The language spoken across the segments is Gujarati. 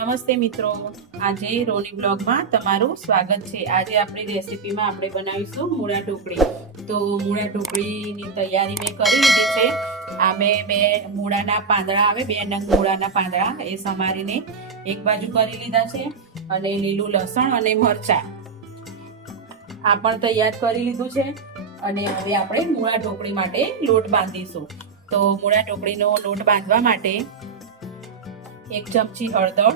નમસ્તે મિત્રો, આજે રોની બ્લોગમાં તમારું સ્વાગત છે। આજે આપણી રેસીપીમાં આપણે બનાવીશું મૂળા ઢોકળી। તો મૂળા ઢોકળીની તૈયારી મેં કરી લીધી છે। આ મેં બે મૂળાના પાંદડા આવે, 2 નંગ મૂળાના પાંદડા એ સમારીને એક બાજુ કરી લીધા છે અને લીલું લસણ અને મરચાં આ પણ તૈયાર કરી લીધું છે। અને હવે આપણે મૂળા ઢોકળી માટે લોટ બાંધીશું। તો મૂળા ઢોકળીનો લોટ બાંધવા માટે 1 ચમચી હળદર,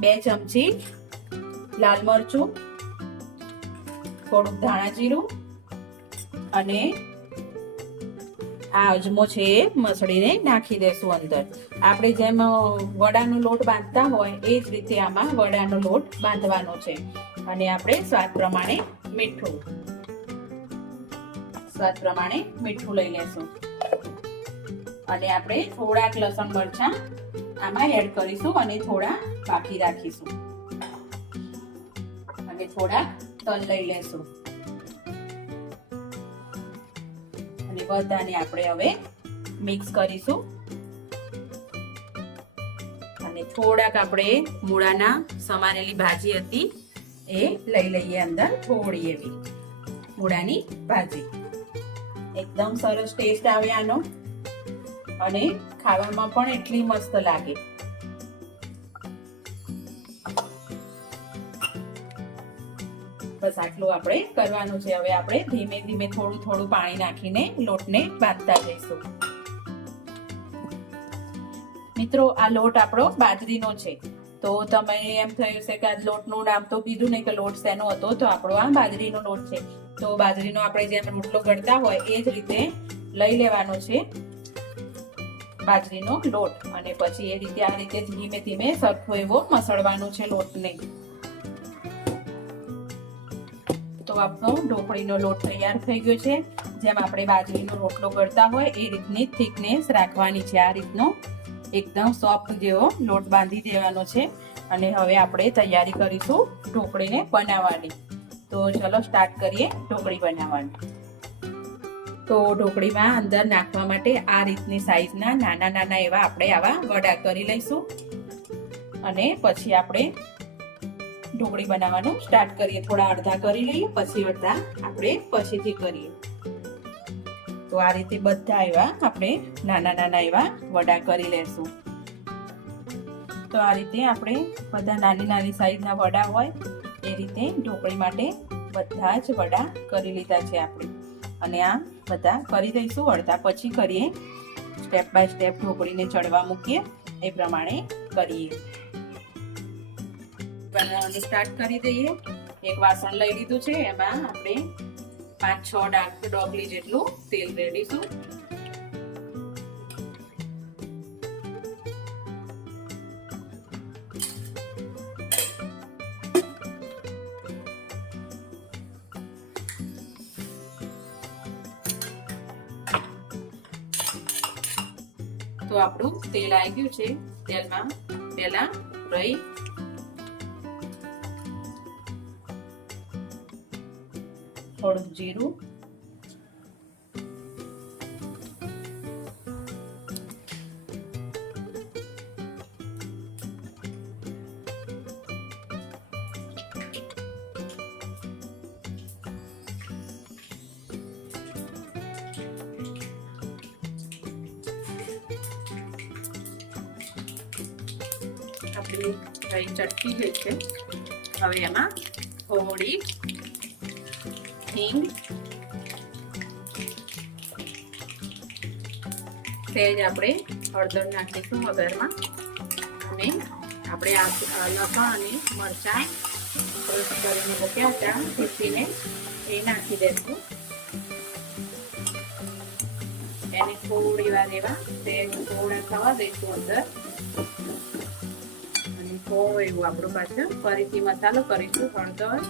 2 ચમચી લાલ મરચું, થોડુંક ધાણા જીરું અને આ અજમો છે એ મસળીને નાખી દેશું અંદર। આપણે જેમ વડાનો લોટ બાંધતા હોય એ જ રીતે આમાં વડાનો લોટ બાંધવાનો છે। અને આપણે સ્વાદ પ્રમાણે મીઠું લઈ લેશું અને આપણે થોડાક લસણ મરચાં આમાં એડ કરીશું અને થોડા બાકી રાખીશું અને થોડા તલ લઈ લેશું અને બધાને આપણે હવે મિક્સ કરીશું અને થોડાક આપણે મૂળાના સમારેલી ભાજી હતી એ લઈ લઈએ અંદર, થોડી એવી મૂળાની ભાજી। એકદમ સરસ ટેસ્ટ આવે આનો અને ખાવામાં પણ એટલી મસ્ત લાગે। બસ આટલું આપણે કરવાનું છે। હવે આપણે ધીમે ધીમે થોડું થોડું પાણી નાખીને લોટને બાંધતા જઈશું। મિત્રો, આ લોટ આપણો બાજરીનો છે। તો તમે એમ થયું છે કે આ લોટનું નામ તો કીધું નહીં કે લોટ શેનો હતો, તો આપણો આ બાજરીનો લોટ છે। તો બાજરીનો આપણે જેમ રોટલો કરતા હોય એ જ રીતે લઈ લેવાનો છે બાજરીનો લોટ અને પછી એ રીતે આ રીતે ધીમે ધીમે સરખો એવો મસળવાનો છે લોટને। તો આપણો ઢોકળીનો લોટ તૈયાર થઈ ગયો છે। જેમ આપણે બાજરીનો રોટલો કરતા હોય એ રીતની થિકનેસ રાખવાની છે। આ રીતનો એકદમ સોફ્ટ જેવો લોટ બાંધી દેવાનો છે અને હવે આપણે તૈયારી કરીશું ઢોકળીને બનાવવાની। તો ચલો સ્ટાર્ટ કરીએ ઢોકળી બનાવવાની। તો ઢોકળીમાં અંદર નાખવા માટે આ રીતની સાઈઝના નાના નાના એવા આપણે આવા વડા કરી લઈશું અને પછી આપણે ઢોકળી બનાવવાનું સ્ટાર્ટ કરીએ। થોડા અડધા કરી લઈએ, પછી અડધા આપણે પછીથી કરીએ। તો આ રીતે બધા એવા આપણે નાના નાના એવા વડા કરી લેશું। તો આ રીતે આપણે બધા નાની નાની સાઈઝના વડા હોય એ રીતે ઢોકળી માટે બધા જ વડા કરી લીધા છે આપણે અને આ બધા કરી દઈશું। અડધા પછી કરીએ, સ્ટેપ બાય સ્ટેપ ઢોકળીને ચડવા મૂકીએ એ પ્રમાણે કરીએ। બનાવવાનું સ્ટાર્ટ કરી દઈએ। એક વાસણ લઈ લીધું છે, એમાં આપણે 5-6 ડોગલી જેટલું તેલ રેડીશું। તો આપણું તેલ આવી ગયું છે। તેલમાં પહેલા રાઈ, થોડું જીરું, આપણી રાઈ ચટકી ગઈ છે। હવે એમાં થોડી હિંગ, સહેજ આપણે હળદર નાખીશું વઘારમાં અને આપણે લસણ અને મરચાં ક્રશ કરીને મૂક્યા હતા પીસીને એ નાખી દઈશું। એને થોડી વાર એવા થોડા થવા દઈશું અંદર અને થોડું એવું આપણું પાછળ ફરીથી મસાલો કરીશું। હળદર,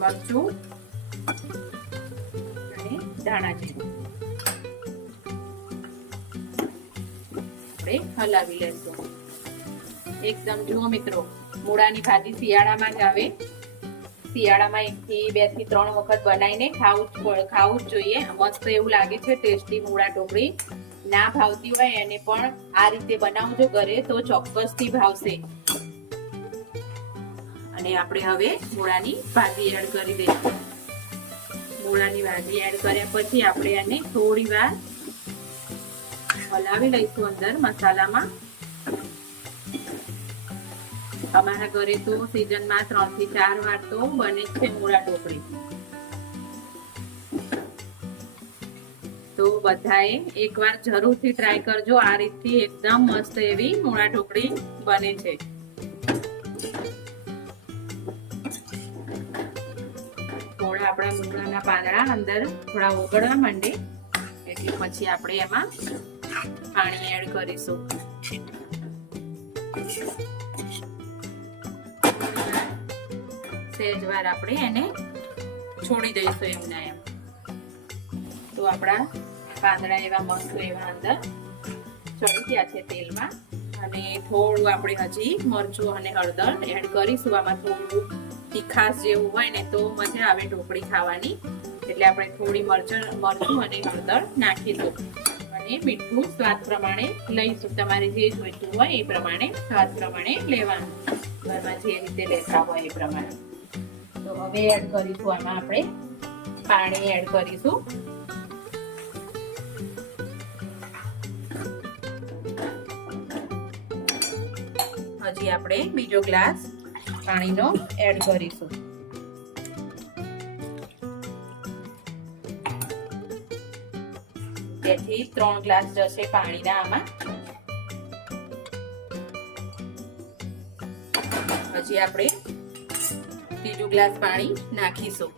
મરચું અને ધાણા જીરું આપણે હલાવી લેશું એકદમ। જુઓ મિત્રો, મૂળાની ભાજી શિયાળામાં જ આવે। શિયાળામાં 1 થી 2 થી 3 વખત બનાવીને ખાવું જ જોઈએ। મસ્ત એવું લાગે છે ટેસ્ટી મૂળા ઢોકળી। ના ભાવતી હોય એને પણ આ રીતે બનાવજો ઘરે તો ચોક્કસથી ભાવશે. અને આપણે હવે મૂળાની ભાજી એડ કરી દઈશું. મૂળાની ભાજી એડ કર્યા પછી આપણે આને થોડી વાર હલાવી લઈશું અંદર મસાલામાં. અમારા ઘરે તો સીઝનમાં 3 થી 4 વાર તો બને જ છે મૂળા ઢોકળી. તો બધાએ એકવાર જરૂરથી ટ્રાય કરજો. આ રીતથી એકદમ મસ્ત એવી મૂળા ઢોકળી બને છે. થોડા આપણા મૂળાના પાંદડા અંદર થોડા ઓગળવા માંડે એટલે પછી આપણે એમાં પાણી એડ કરીશું. સહેજવાર આપણે એને છોડી દઈશું એમના એમ. તો આપણા પાંદડા એવા મસ્ત એવા અંદર ચડી ગયા છે તેલમાં. અને થોડું આપણે હજી મરચું અને હળદર એડ કરીશું. આમાં થોડું તીખાશ જેવું હોય ને તો મજા આવે ઢોકળી ખાવાની, એટલે આપણે થોડી મરચું અને હળદર નાખીશું. અને મીઠું સ્વાદ પ્રમાણે લઈશું. તમારે જે જોઈતું હોય એ પ્રમાણે સ્વાદ પ્રમાણે લેવાનું, ઘરમાં જે રીતે લેતા હોય એ પ્રમાણે. તો હવે એડ કરીશું આમાં આપણે પાણી એડ કરીશું. હજી આપણે બીજો ગ્લાસ પાણીનો એડ કરીશું. તેથી 3 ગ્લાસ જશે પાણીના આમાં. હજી આપણે ત્રીજો ગ્લાસ પાણી નાખીશું.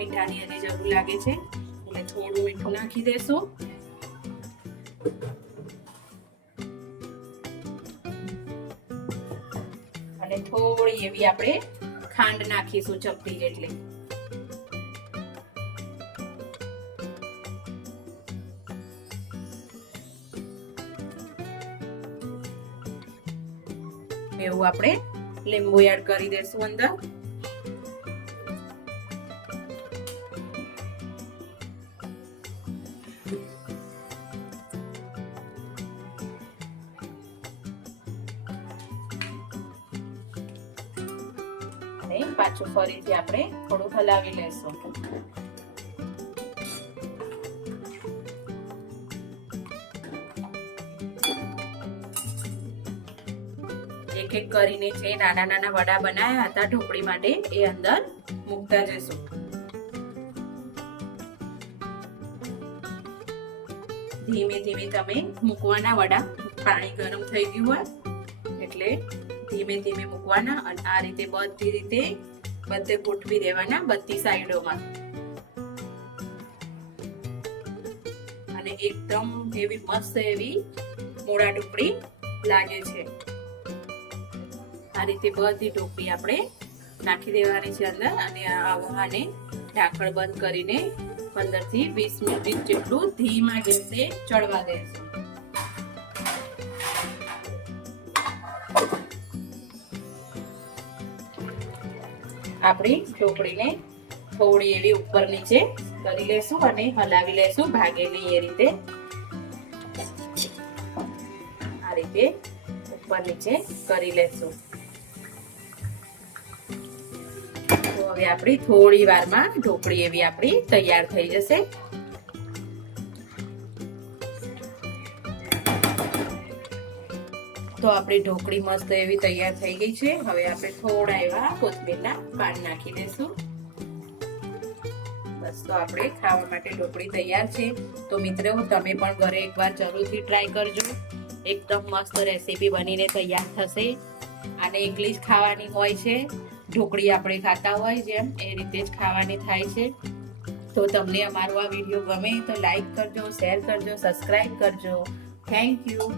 મીઠાની અને જરૂર લાગે છે એટલે થોડું મીઠું નાખી દેશું. અને થોડી એવી આપણે ખાંડ નાખીશું ચપટી જેટલી. એવું આપણે લીંબુ એડ કરી દેશું અંદર. પાછું ફરીથી આપણે થોડું હલાવી લેશું. એક એક કરીને જે નાના નાના વડા બનાવ્યા હતા ઢોકળી માટે એ અંદર મૂકતા જઈશું. ધીમે ધીમે તમે મૂકવાના વડા. પાણી ગરમ થઈ ગયું હોય એટલે ધીમે ધીમે મૂકવાના અને આ રીતે બધી રીતે બધે ગોઠવી દેવાના બધી સાઈડોમાં. અને એકદમ એવી મસ્ત એવી મૂળા ઢોકળી લાગે છે. આ રીતે બધી ઢોકળી આપણે નાખી દેવાની છે અંદર અને આને ઢાંકણ બંધ કરીને 15 થી 20 મિનિટ જેટલું ધીમા ગેસે ચડવા દેશું. આપણી ઢોકળીને થોડી એવી ઉપર નીચે કરી લેશું અને હલાવી લેશું, ભાગે નહીં એ રીતે. આ રીતે ઉપર નીચે કરી લેશું. તો હવે આપણી થોડી વારમાં ઢોકળી એવી આપણી તૈયાર થઈ જશે. તો આપણી ઢોકળી મસ્ત એવી તૈયાર થઈ ગઈ છે. હવે આપણે થોડા એવા કોથમીરના પાન નાખી દેશું. બસ તો આપણે ખાવા માટે ઢોકળી તૈયાર છે. તો મિત્રો તમે પણ ઘરે એકવાર જરૂરથી ટ્રાય કરજો. એકદમ મસ્ત રેસીપી બનીને તૈયાર થશે. આને એકલી જ ખાવાની હોય છે. ઢોકળી આપણે ખાતા હોય જેમ એ રીતે જ ખાવાની થાય છે. તો તમને અમારો આ વિડીયો ગમે તો લાઈક કરજો, શેર કરજો, સબસ્ક્રાઇબ કરજો. Thank you.